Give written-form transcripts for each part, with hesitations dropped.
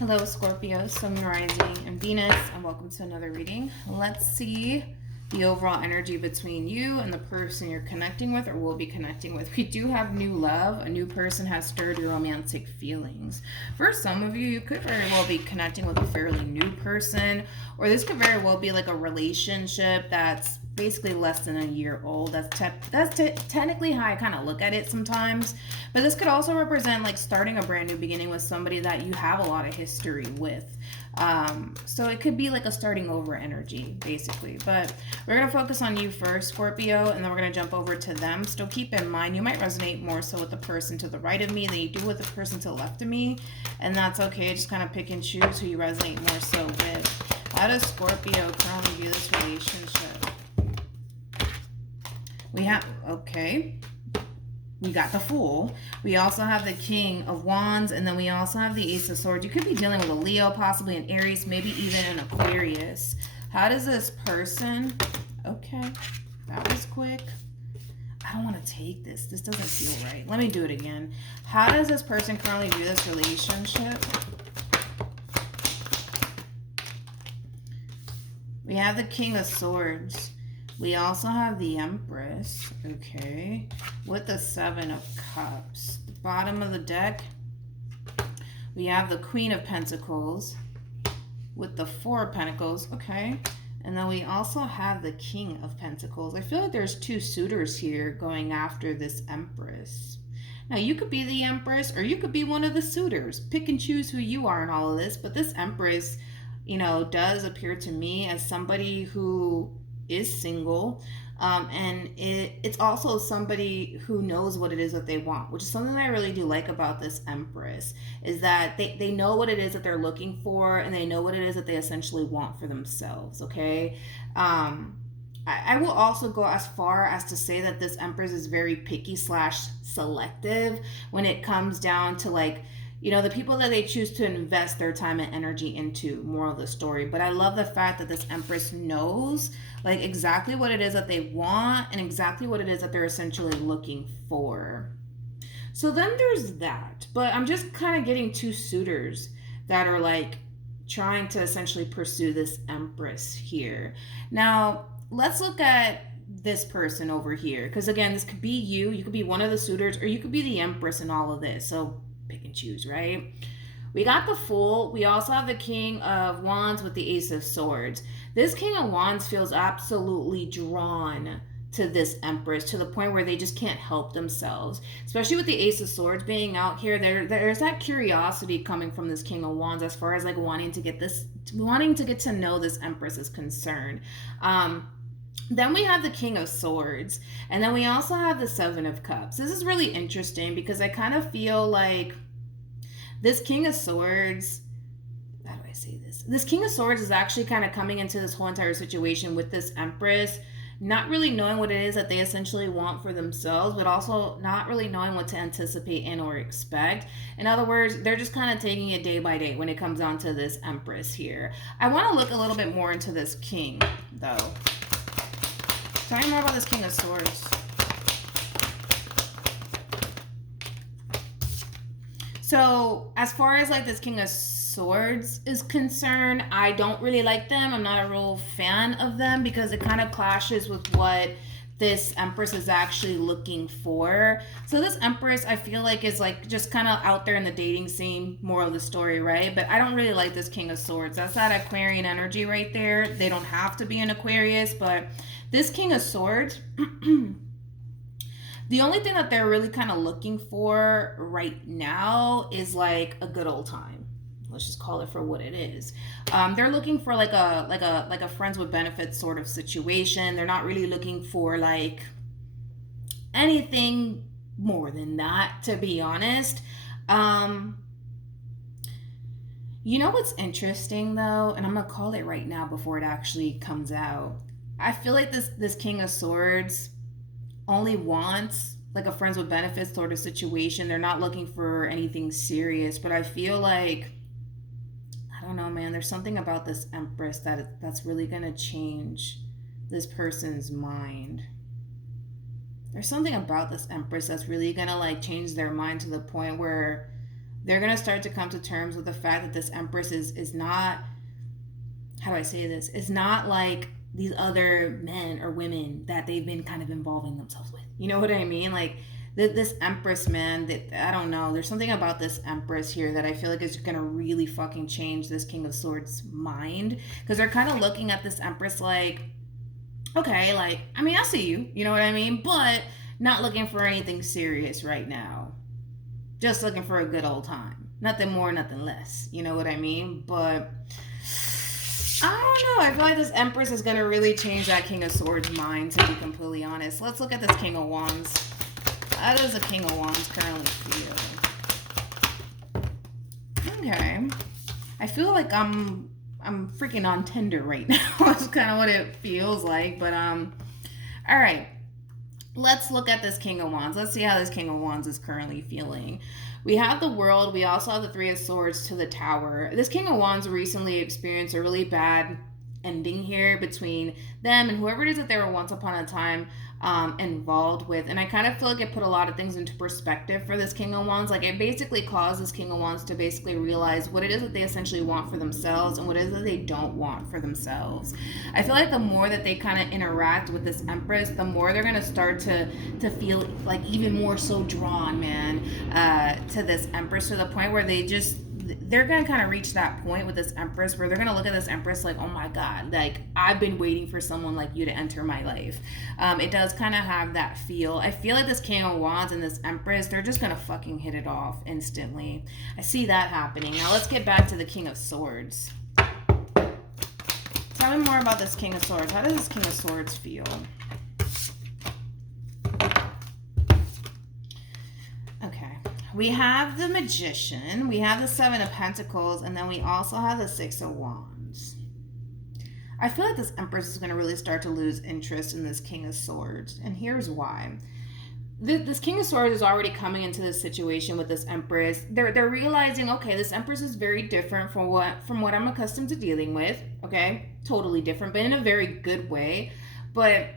Hello, Scorpio, Sun, Rising, and Venus, and welcome to another reading. Let's see the overall energy between you and the person you're connecting with or will be connecting with. We do have new love. A new person has stirred your romantic feelings. For some of you, you could very well be connecting with a fairly new person, or this could very well be like a relationship that's basically less than a year old. That's technically how I kind of look at it sometimes. But this could also represent like starting a brand new beginning with somebody that you have a lot of history with. So it could be like a starting over energy, basically. But we're going to focus on you first, Scorpio, and then we're going to jump over to them. Still keep in mind, you might resonate more so with the person to the right of me than you do with the person to the left of me. And that's okay. Just kind of pick and choose who you resonate more so with. How does Scorpio currently view this relationship? We have, okay, we got the Fool. We also have the King of Wands, and then we also have the Ace of Swords. You could be dealing with a Leo, possibly an Aries, maybe even an Aquarius. How does this person, okay, that was quick. I don't want to take this. This doesn't feel right. Let me do it again. How does this person currently view this relationship? We have the King of Swords. We also have the Empress, okay, with the Seven of Cups. The bottom of the deck, we have the Queen of Pentacles with the Four of Pentacles, okay. And then we also have the King of Pentacles. I feel like there's two suitors here going after this Empress. Now, you could be the Empress or you could be one of the suitors. Pick and choose who you are in all of this. But this Empress, you know, does appear to me as somebody who is single, and it's also somebody who knows what it is that they want, which is something that I really do like about this Empress, is that they know what it is that they're looking for, and they know what it is that they essentially want for themselves, okay? I will also go as far as to say that this Empress is very picky / selective when it comes down to, like, you know, the people that they choose to invest their time and energy into, more of the story. But I love the fact that this Empress knows like exactly what it is that they want and exactly what it is that they're essentially looking for. So then there's that. But I'm just kind of getting two suitors that are like trying to essentially pursue this Empress here. Now, let's look at this person over here. Because again, this could be you. You could be one of the suitors, or you could be the Empress in all of this. So pick and choose, right? We got the Fool. We also have the King of Wands with the Ace of Swords. This King of Wands feels absolutely drawn to this Empress to the point where they just can't help themselves. Especially with the Ace of Swords being out here, there's that curiosity coming from this King of Wands as far as like wanting to get to know this Empress is concerned. Then we have the King of Swords, and then we also have the Seven of Cups. This is really interesting because I kind of feel like this King of Swords, how do I say this? This King of Swords is actually kind of coming into this whole entire situation with this Empress, not really knowing what it is that they essentially want for themselves, but also not really knowing what to anticipate and or expect. In other words, they're just kind of taking it day by day when it comes down to this Empress here. I want to look a little bit more into this King, though. Tell me more about this King of Swords. So as far as like this King of Swords is concerned, I don't really like them. I'm not a real fan of them because it kind of clashes with what this Empress is actually looking for. So this Empress, I feel like, is like just kind of out there in the dating scene, more of the story, right? But I don't really like this King of Swords. That's that Aquarian energy right there. They don't have to be an Aquarius, but this King of Swords, the only thing that they're really kind of looking for right now is like a good old time. Let's just call it for what it is. They're looking for like a friends with benefits sort of situation. They're not really looking for like anything more than that, to be honest. You know what's interesting though, and I'm gonna call it right now before it actually comes out. I feel like this King of Swords only wants like a friends with benefits sort of situation. They're not looking for anything serious, but I feel like, I don't know, man, there's something about this Empress that's really gonna change this person's mind. There's something about this Empress that's really gonna like change their mind to the point where they're going to start to come to terms with the fact that this Empress is not, how do I say this? It's not like these other men or women that they've been kind of involving themselves with. You know what I mean? Like this Empress, man, that I don't know. There's something about this Empress here that I feel like is gonna really fucking change this King of Swords mind, because they're kind of looking at this Empress like, okay, like, I mean, I see you, you know what I mean, but not looking for anything serious right now. Just looking for a good old time. Nothing more, nothing less. You know what I mean? But I don't know. I feel like this Empress is going to really change that King of Swords mind, to be completely honest. Let's look at this King of Wands. How does the King of Wands currently feel? Okay. I feel like I'm freaking on Tinder right now. That's kind of what it feels like. But all right. Let's look at this King of Wands. Let's see how this King of Wands is currently feeling. We have the World. We also have the Three of Swords to the Tower. This King of Wands recently experienced a really bad ending here between them and whoever it is that they were once upon a time involved with. And I kind of feel like it put a lot of things into perspective for this King of Wands. Like, it basically caused this King of Wands to basically realize what it is that they essentially want for themselves and what it is that they don't want for themselves. I feel like the more that they kind of interact with this Empress, the more they're going to start to feel like even more so drawn, man, to this Empress, to the point where they're going to kind of reach that point with this Empress where they're going to look at this Empress like, oh my God, like, I've been waiting for someone like you to enter my life. It does kind of have that feel. I feel like this King of Wands and this Empress, they're just going to fucking hit it off instantly. I see that happening. Now let's get back to the King of Swords. Tell me more about this King of Swords. How does this King of Swords feel? Okay. We have the Magician, we have the Seven of Pentacles, and then we also have the Six of Wands. I feel like this Empress is going to really start to lose interest in this King of Swords, and here's why. This King of Swords is already coming into this situation with this Empress. They're realizing, okay, this Empress is very different from what I'm accustomed to dealing with. Okay, totally different, but in a very good way. But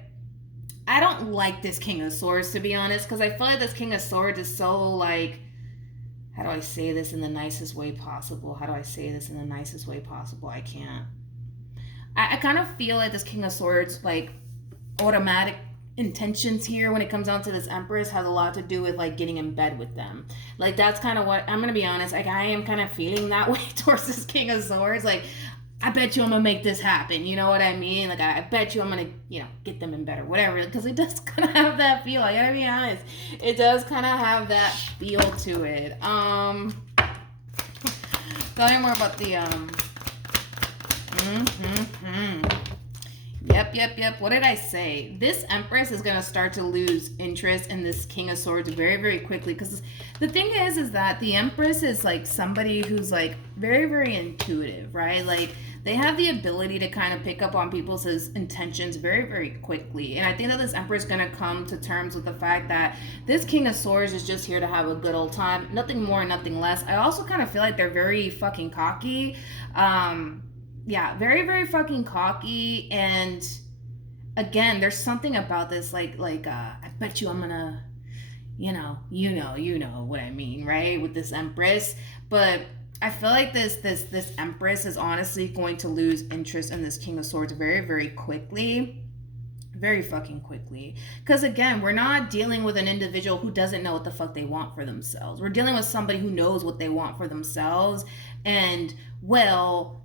I don't like this King of Swords, to be honest, because I feel like this King of Swords is so like, how do I say this in the nicest way possible? How do I say this in the nicest way possible? I can't. I kind of feel like this King of Swords, like, automatic intentions here when it comes down to this Empress has a lot to do with like getting in bed with them. Like, that's kind of what I'm gonna be honest, like, I am kind of feeling that way towards this King of Swords. Like, I bet you I'm gonna make this happen, you know what I mean? Like, I bet you I'm gonna, you know, get them in bed or whatever, because it does kind of have that feel. I gotta be honest, it does kind of have that feel to it. Tell me more about the Yep. What did I say? This Empress is going to start to lose interest in this King of Swords very, very quickly. Because the thing is that the Empress is like somebody who's like very, very intuitive, right? Like, they have the ability to kind of pick up on people's intentions very, very quickly. And I think that this Empress is going to come to terms with the fact that this King of Swords is just here to have a good old time. Nothing more, nothing less. I also kind of feel like they're very fucking cocky. Yeah, very, very fucking cocky. And again, there's something about this, like, I bet you I'm gonna, you know what I mean, right? With this Empress. But I feel like this Empress is honestly going to lose interest in this King of Swords very, very quickly. Very fucking quickly. Because again, we're not dealing with an individual who doesn't know what the fuck they want for themselves. We're dealing with somebody who knows what they want for themselves. And, well,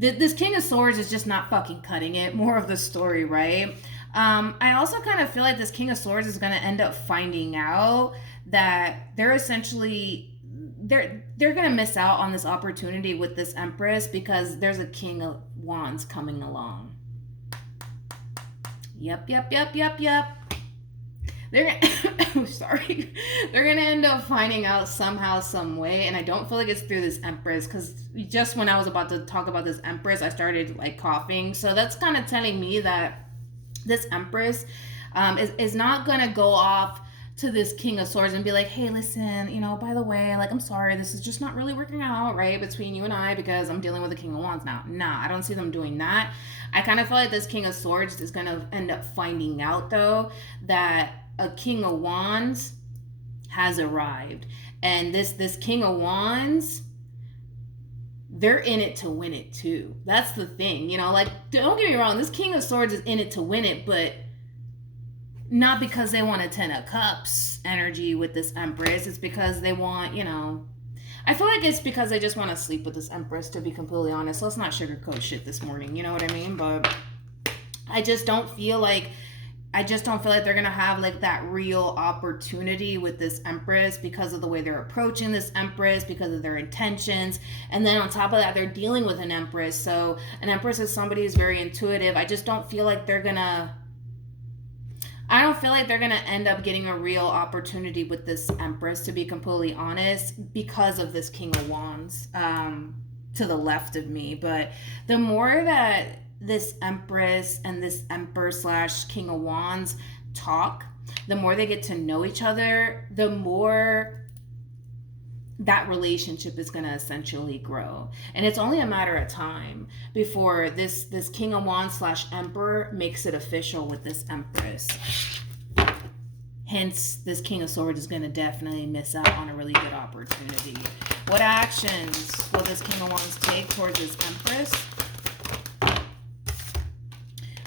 this King of Swords is just not fucking cutting it. More of the story, right? I also kind of feel like this King of Swords is going to end up finding out that they're essentially, they're going to miss out on this opportunity with this Empress because there's a King of Wands coming along. Yep. They're sorry. They're gonna end up finding out somehow, some way, and I don't feel like it's through this Empress, because just when I was about to talk about this Empress, I started like coughing. So that's kind of telling me that this Empress is not gonna go off to this King of Swords and be like, hey, listen, you know, by the way, like, I'm sorry, this is just not really working out, right, between you and I, because I'm dealing with the King of Wands now. Nah, I don't see them doing that. I kind of feel like this King of Swords is gonna end up finding out, though, that a King of Wands has arrived. And this King of Wands, they're in it to win it too. That's the thing, you know, like, don't get me wrong, this King of Swords is in it to win it, but not because they want a 10 of Cups energy with this Empress. It's because they want, you know, I feel like it's because they just want to sleep with this Empress, to be completely honest. Let's not sugarcoat shit this morning, you know what I mean? But I just don't feel like they're gonna have like that real opportunity with this Empress because of the way they're approaching this Empress, because of their intentions. And then on top of that, they're dealing with an Empress. So an Empress is somebody who's very intuitive. I don't feel like they're gonna end up getting a real opportunity with this Empress, to be completely honest, because of this King of Wands to the left of me. But the more that this Empress and this Emperor slash King of Wands talk, the more they get to know each other, the more that relationship is going to essentially grow. And it's only a matter of time before this King of Wands slash Emperor makes it official with this Empress. Hence, this King of Swords is going to definitely miss out on a really good opportunity. What actions will this King of Wands take towards this Empress?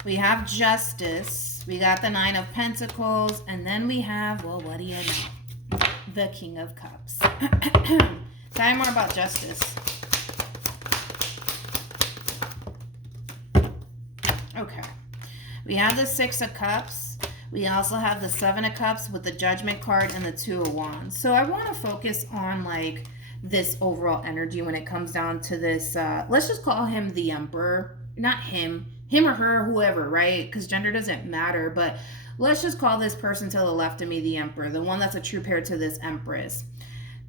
We have Justice. We got the Nine of Pentacles. And then we have, well, what do you know? The King of Cups. Tell me more about Justice. Okay. We have the Six of Cups. We also have the Seven of Cups with the Judgment card and the Two of Wands. So I want to focus on like this overall energy when it comes down to this. Let's just call him the Emperor. Not him or her, whoever, right? Because gender doesn't matter. But let's just call this person to the left of me the Emperor, the one that's a true pair to this Empress.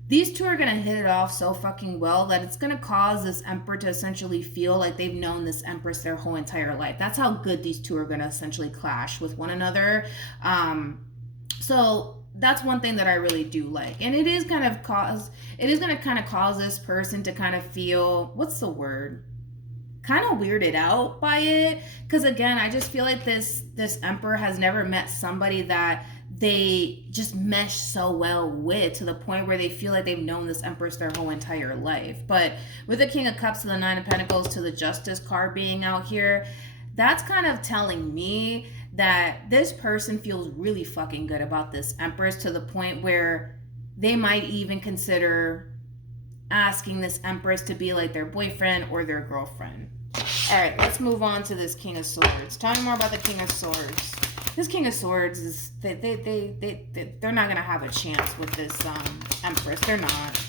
These two are going to hit it off so fucking well that it's going to cause this Emperor to essentially feel like they've known this Empress their whole entire life. That's how good these two are going to essentially clash with one another. So that's one thing that I really do like. And it is going to cause this person to kind of feel, what's the word? Kind of weirded out by it, because again, I just feel like this Emperor has never met somebody that they just mesh so well with, to the point where they feel like they've known this Empress their whole entire life. But with the King of Cups to the Nine of Pentacles to the Justice card being out here, that's kind of telling me that this person feels really fucking good about this Empress, to the point where they might even consider asking this Empress to be like their boyfriend or their girlfriend. All right, let's move on to this King of Swords. Tell me more about the King of Swords. This King of Swords is they're not gonna have a chance with this Empress. They're not.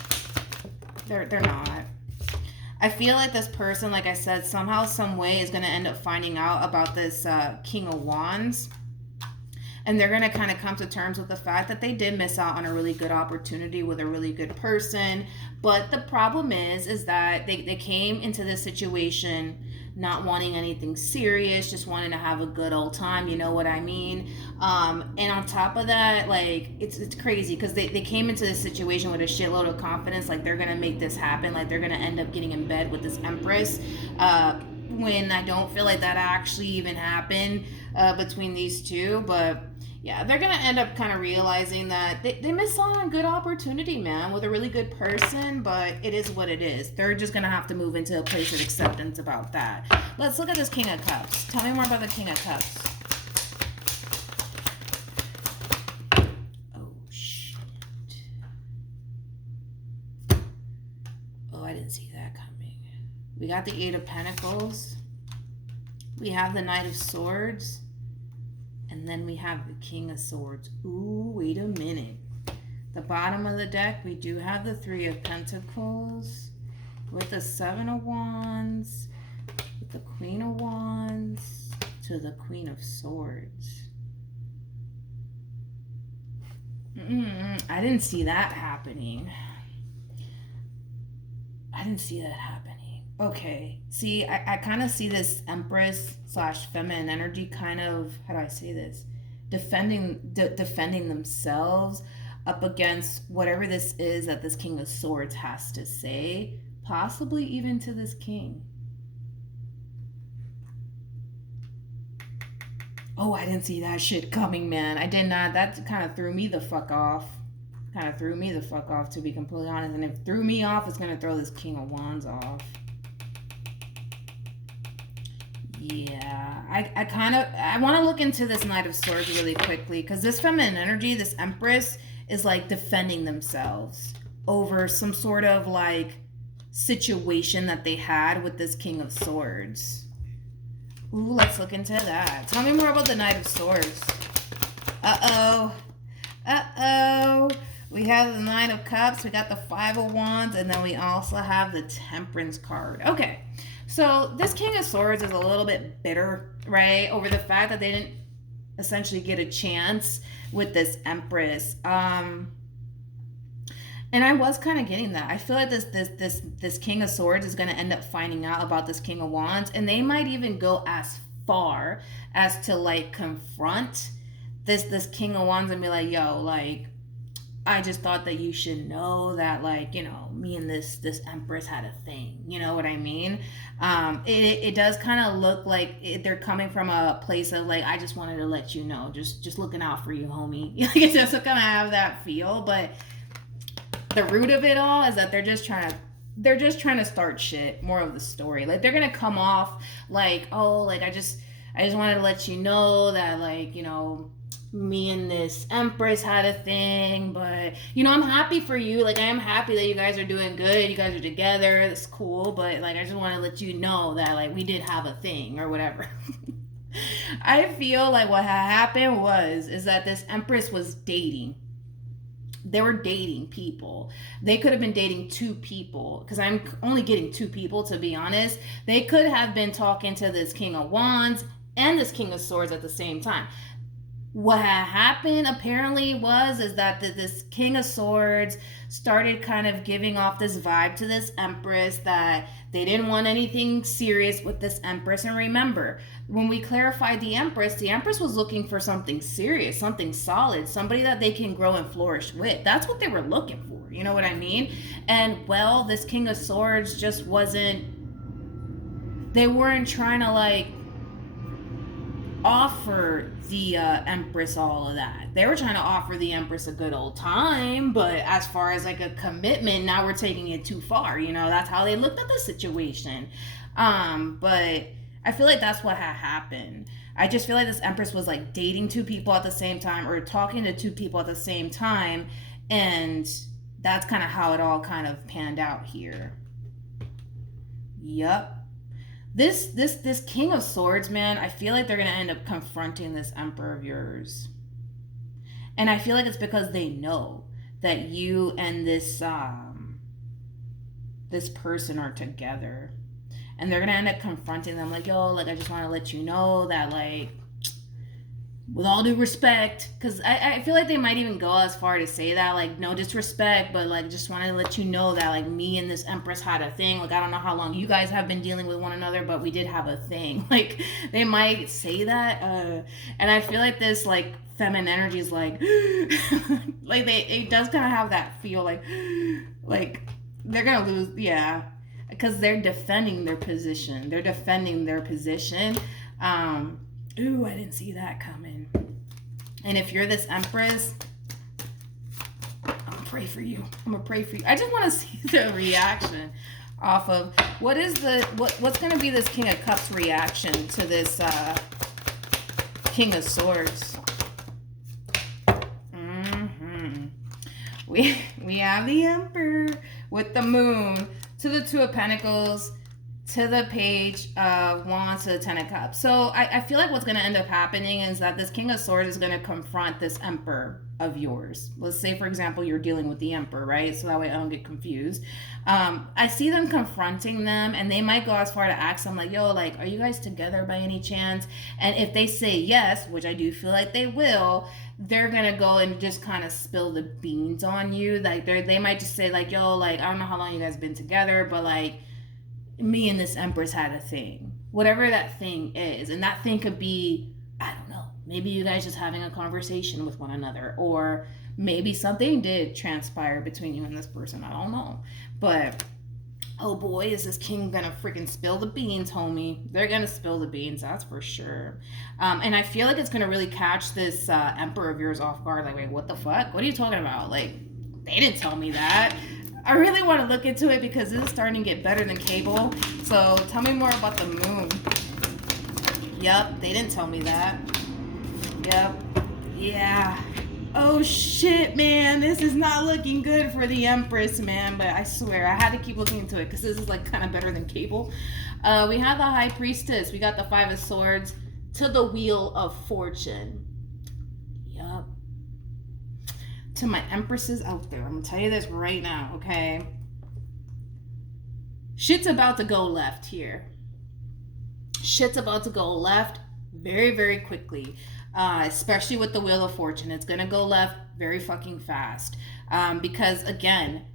They're not. I feel like this person, like I said, somehow, some way is gonna end up finding out about this King of Wands. And they're going to kind of come to terms with the fact that they did miss out on a really good opportunity with a really good person. But the problem is that they came into this situation not wanting anything serious, just wanting to have a good old time, you know what I mean? And on top of that, like, it's crazy because they came into this situation with a shitload of confidence, like they're going to make this happen, like they're going to end up getting in bed with this Empress. When I don't feel like that actually even happened between these two. But yeah, they're gonna end up kind of realizing that they missed out on a good opportunity, man, with a really good person. But it is what it is. They're just gonna have to move into a place of acceptance about that. Let's look at this King of Cups. Tell me more about the King of Cups. Oh shit. Oh, I didn't see that coming. We got the Eight of Pentacles. We have the Knight of Swords. And then we have the King of Swords. Ooh, wait a minute. The bottom of the deck, we do have the Three of Pentacles with the Seven of Wands, with the Queen of Wands to the Queen of Swords. I didn't see that happening. Okay, see, I kind of see this Empress slash feminine energy kind of, how do I say this? Defending themselves up against whatever this is that this King of Swords has to say, possibly even to this king. Oh, I didn't see that shit coming, man. I did not. That kind of threw me the fuck off. Kind of threw me the fuck off, to be completely honest. And if it threw me off, it's going to throw this King of Wands off. Yeah, I want to look into this Knight of Swords really quickly, because this feminine energy, this Empress, is like defending themselves over some sort of like situation that they had with this King of Swords. Ooh, let's look into that. Tell me more about the Knight of Swords. Uh-oh. Uh-oh. We have the Nine of Cups, we got the Five of Wands, and then we also have the Temperance card. Okay, so this King of Swords is a little bit bitter, right, over the fact that they didn't essentially get a chance with this Empress. And I was kind of getting that. I feel like this King of Swords is going to end up finding out about this King of Wands, and they might even go as far as to like confront this King of Wands and be like, yo, like, I just thought that you should know that, like, you know, me and this Empress had a thing. You know what I mean? It does kind of look like they're coming from a place of like, I just wanted to let you know, just looking out for you, homie. It doesn't kind of have that feel, but the root of it all is that they're just trying to start shit. More of the story, like they're gonna come off like, oh, like I just wanted to let you know that, like, you know, me and this Empress had a thing, but, you know, I'm happy for you. Like, I am happy that you guys are doing good. You guys are together. It's cool. But, like, I just want to let you know that, like, we did have a thing or whatever. I feel like what had happened is that this Empress was dating. They were dating people. They could have been dating two people, because I'm only getting two people, to be honest. They could have been talking to this King of Wands and this King of Swords at the same time. What had happened apparently is that this King of Swords started kind of giving off this vibe to this Empress that they didn't want anything serious with this Empress. And remember, when we clarified the Empress was looking for something serious, something solid, somebody that they can grow and flourish with. That's what they were looking for. You know what I mean? And, well, this King of Swords just they weren't trying to, like, offer the Empress all of that. They were trying to offer the Empress a good old time, but as far as like a commitment, now we're taking it too far. You know, that's how they looked at the situation. But I feel like that's what had happened. I just feel like this Empress was like dating two people at the same time, or talking to two people at the same time, and that's kind of how it all kind of panned out here. Yup. This King of Swords, man, I feel like they're going to end up confronting this Emperor of yours. And I feel like it's because they know that you and this person are together. And they're going to end up confronting them like, yo, like, I just want to let you know that, like, with all due respect, because I feel like they might even go as far to say that, like, no disrespect, but, like, just wanted to let you know that, like, me and this Empress had a thing. Like, I don't know how long you guys have been dealing with one another, but we did have a thing. Like, they might say that, and I feel like this, like, feminine energy is like, like, it does kind of have that feel, like, they're gonna lose, yeah, because they're defending their position. Ooh, I didn't see that coming. And if you're this Empress, I'm gonna pray for you. I just want to see the reaction off of what's gonna be this King of Cups reaction to this King of Swords. We have the Emperor with the Moon to the Two of Pentacles, to the Page of Wands, to the Ten of Cups. So I feel like what's going to end up happening is that this King of Swords is going to confront this Emperor of yours. Let's say, for example, you're dealing with the Emperor, right? So that way I don't get confused. I see them confronting them, and they might go as far to ask them, like, yo, like, are you guys together by any chance? And if they say yes, which I do feel like they will, they're going to go and just kind of spill the beans on you. Like, they might just say, like, yo, like, I don't know how long you guys been together, but, like, me and this Empress had a thing. Whatever that thing is. And that thing could be, I don't know, maybe you guys just having a conversation with one another, or maybe something did transpire between you and this person. I don't know. But, oh boy, is this king gonna freaking spill the beans, homie. They're gonna spill the beans, that's for sure. And I feel like it's gonna really catch this Emperor of yours off guard. Like, wait, what the fuck? What are you talking about? Like, They didn't tell me that. I really want to look into it because this is starting to get better than cable. So tell me more about the moon. Yep, they didn't tell me that. Yep. Yeah. Oh shit, man. This is not looking good for the Empress, man. But I swear, I had to keep looking into it because this is like kind of better than cable. We have the High Priestess. We got the Five of Swords to the Wheel of Fortune. Yup. To my Empresses out there, I'm gonna tell you this right now, okay? Shit's about to go left here. Shit's about to go left very, very quickly. Especially with the Wheel of Fortune. It's gonna go left very fucking fast. Because again,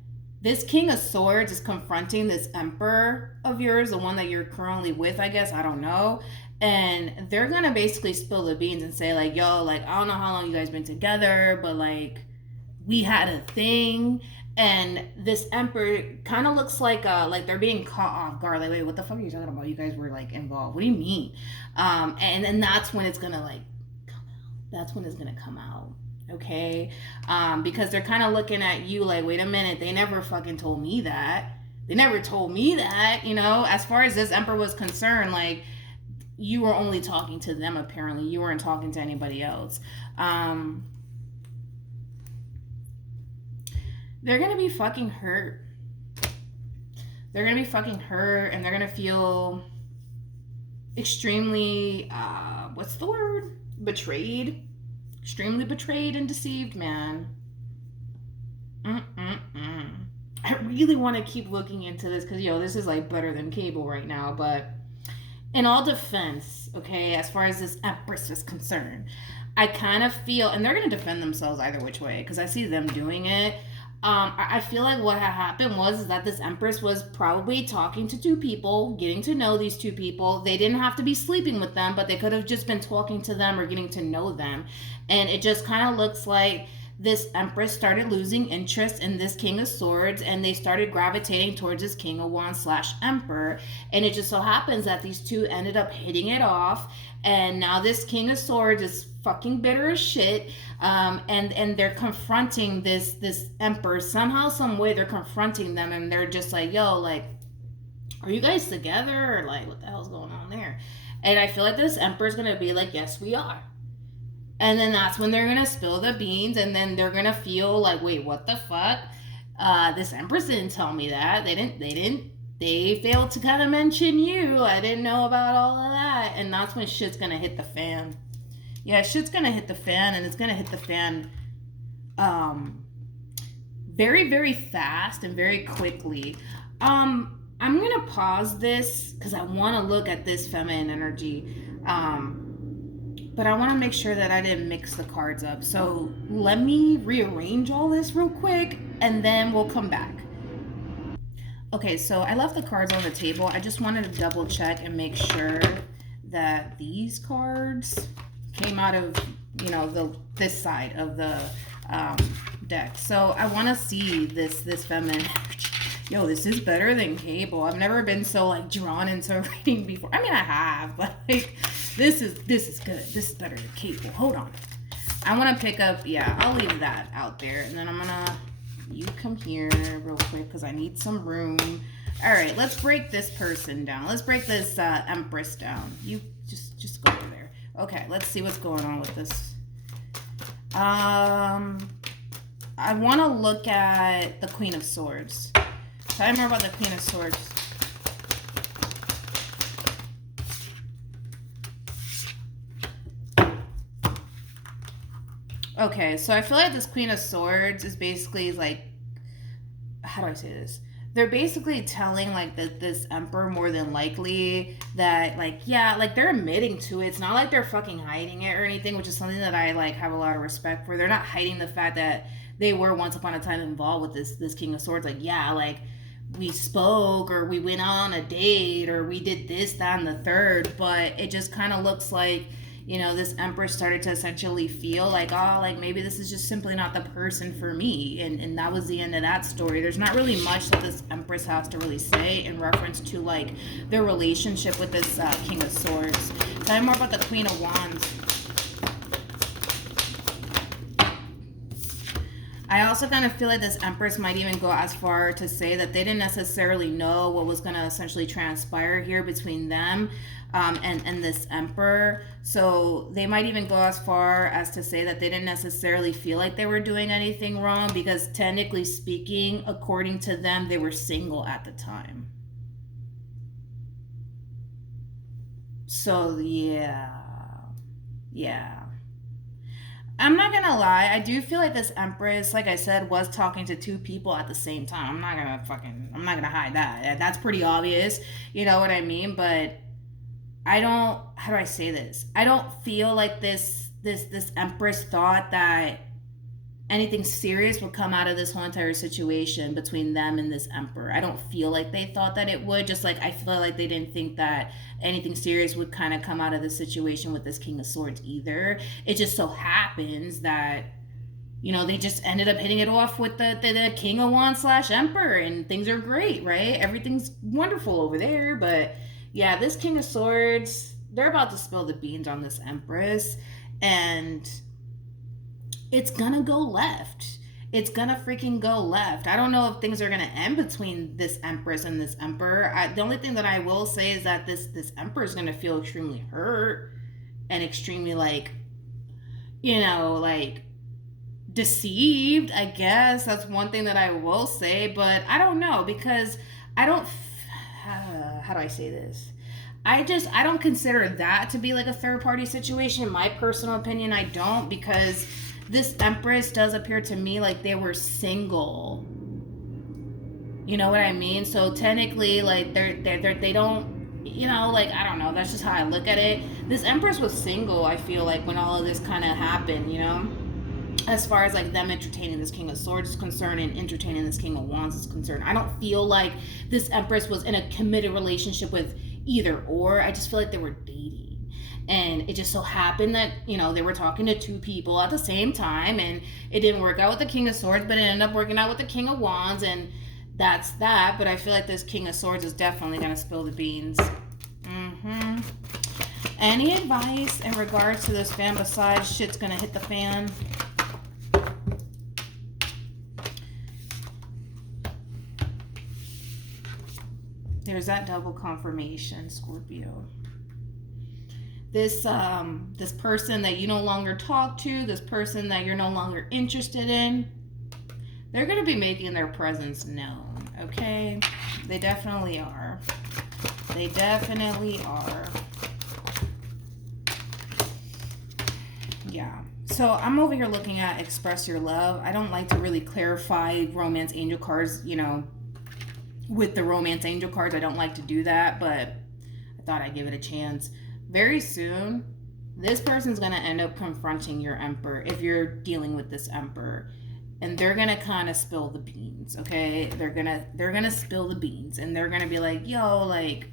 this King of Swords is confronting this Emperor of yours, the one that you're currently with, I guess, I don't know. And they're gonna basically spill the beans and say like, yo, like, I don't know how long you guys been together, but like, we had a thing. And this Emperor kind of looks like they're being caught off guard. Like, wait, what the fuck are you talking about? You guys were like involved. What do you mean? And then that's when it's gonna like come out. That's when it's gonna come out. Okay? Because they're kind of looking at you like, wait a minute, they never fucking told me that. They never told me that, you know? As far as this Emperor was concerned, like, you were only talking to them apparently. You weren't talking to anybody else. They're gonna be fucking hurt. They're gonna be fucking hurt, and they're gonna feel extremely, what's the word? Betrayed. Extremely betrayed and deceived, man. I really want to keep looking into this because, yo, this is like better than cable right now. But in all defense, okay, as far as this Empress is concerned, I kind of feel, and they're gonna defend themselves either which way because I see them doing it. I feel like what had happened was that this Empress was probably talking to two people, getting to know these two people. They didn't have to be sleeping with them, but they could have just been talking to them or getting to know them. And it just kind of looks like this Empress started losing interest in this King of Swords, and they started gravitating towards this King of Wands / Emperor. And it just so happens that these two ended up hitting it off. And now this King of Swords is fucking bitter as shit. And they're confronting this Emperor. Somehow, some way, they're confronting them. And they're just like, yo, like, are you guys together? Or like, what the hell's going on there? And I feel like this Emperor's going to be like, yes, we are. And then that's when they're going to spill the beans. And then they're going to feel like, wait, what the fuck? This Empress didn't tell me that. They failed to kind of mention you. I didn't know about all of that. And that's when shit's going to hit the fan. Yeah, shit's going to hit the fan. And it's going to hit the fan very, very fast and very quickly. I'm going to pause this because I want to look at this feminine energy. But I want to make sure that I didn't mix the cards up. So let me rearrange all this real quick and then we'll come back. Okay, so I left the cards on the table. I just wanted to double check and make sure that these cards came out of, you know, this side of the deck. So I want to see this feminine energy. Yo, this is better than cable. I've never been so like drawn into reading before. I mean, I have, but like this is good. This is better than cable. Hold on. I want to pick up. Yeah, I'll leave that out there, and then I'm gonna. You come here real quick because I need some room. All right, let's break this person down. Let's break this Empress down. You just go over there. Okay, let's see what's going on with this. I want to look at the Queen of Swords. Tell me more about the Queen of Swords. Okay, so I feel like this Queen of Swords is basically like, how do I say this? They're basically telling like this Emperor more than likely that like, yeah, like they're admitting to it. It's not like they're fucking hiding it or anything, which is something that I like have a lot of respect for. They're not hiding the fact that they were once upon a time involved with this King of Swords. Like, yeah, like we spoke or we went on a date or we did this, that, and the third, but it just kind of looks like, you know, this Empress started to essentially feel like, oh, like maybe this is just simply not the person for me. And that was the end of that story. There's not really much that this Empress has to really say in reference to like their relationship with this King of Swords. Tell me more about the Queen of Wands. I also kind of feel like this Empress might even go as far to say that they didn't necessarily know what was going to essentially transpire here between them and this Emperor. So they might even go as far as to say that they didn't necessarily feel like they were doing anything wrong, because technically speaking, according to them, they were single at the time. So yeah. I'm not gonna lie, I do feel like this Empress, like I said, was talking to two people at the same time. I'm not gonna hide that. That's pretty obvious, you know what I mean? But I don't, how do I say this? I don't feel like this Empress thought that anything serious would come out of this whole entire situation between them and this Emperor. I don't feel like they thought that it would, just like I feel like they didn't think that anything serious would kind of come out of the situation with this King of Swords either. It just so happens that, you know, they just ended up hitting it off with the King of Wands / Emperor, and things are great, right? Everything's wonderful over there. But yeah, this King of Swords, they're about to spill the beans on this Empress, and it's gonna go left. It's gonna freaking go left. I don't know if things are gonna end between this Empress and this Emperor. The only thing that I will say is that this Emperor is gonna feel extremely hurt and extremely, like, you know, like, deceived, I guess. That's one thing that I will say. But I don't know, because I don't, how do I say this? I don't consider that to be like a third party situation. In my personal opinion, I don't, because this Empress does appear to me like they were single. You know what I mean? So technically, like, they don't, you know, like, I don't know. That's just how I look at it. This Empress was single, I feel like, when all of this kind of happened, you know? As far as, like, them entertaining this King of Swords is concerned and entertaining this King of Wands is concerned. I don't feel like this Empress was in a committed relationship with either or. I just feel like they were dating. And it just so happened that, you know, they were talking to two people at the same time, and it didn't work out with the King of Swords, but it ended up working out with the King of Wands, and that's that. But I feel like this King of Swords is definitely going to spill the beans. Any advice in regards to this fan besides shit's going to hit the fan? There's that double confirmation, Scorpio. This person that you no longer talk to, this person that you're no longer interested in, they're going to be making their presence known, okay? They definitely are. They definitely are. Yeah. So I'm over here looking at express your love. I don't like to really clarify romance angel cards, you know, with the romance angel cards. I don't like to do that, but I thought I'd give it a chance. Very soon, this person's going to end up confronting your Emperor if you're dealing with this Emperor. And they're going to kind of spill the beans, okay? They're going to spill the beans, and they're going to be like, yo, like,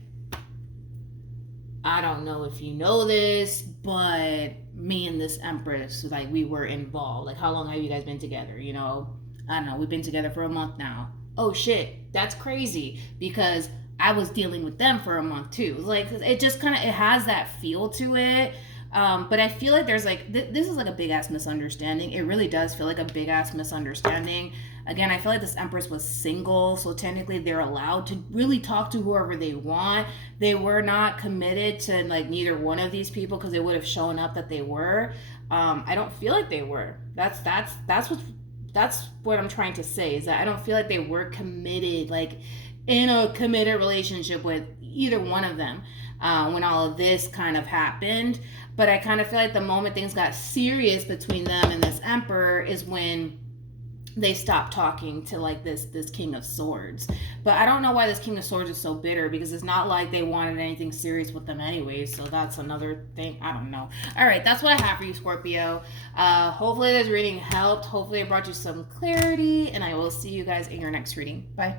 I don't know if you know this, but me and this Empress, like, we were involved. Like, how long have you guys been together? You know, I don't know. We've been together for a month now. Oh, shit. That's crazy, because I was dealing with them for a month too. Like, it just kind of, it has that feel to it. But I feel like there's like, this is like a big ass misunderstanding. It really does feel like a big ass misunderstanding. Again, I feel like this Empress was single, so technically they're allowed to really talk to whoever they want. They were not committed to, like, neither one of these people, because they would have shown up that they were. I don't feel like they were. That's what I'm trying to say, is that I don't feel like they were committed, like, in a committed relationship with either one of them when all of this kind of happened. But I kind of feel like the moment things got serious between them and this Emperor is when they stopped talking to, like, this King of Swords. But I don't know why this King of Swords is so bitter, because it's not like they wanted anything serious with them anyway. So that's another thing. I don't know. All right, that's what I have for you, Scorpio. Hopefully this reading helped. Hopefully it brought you some clarity, and I will see you guys in your next reading. Bye.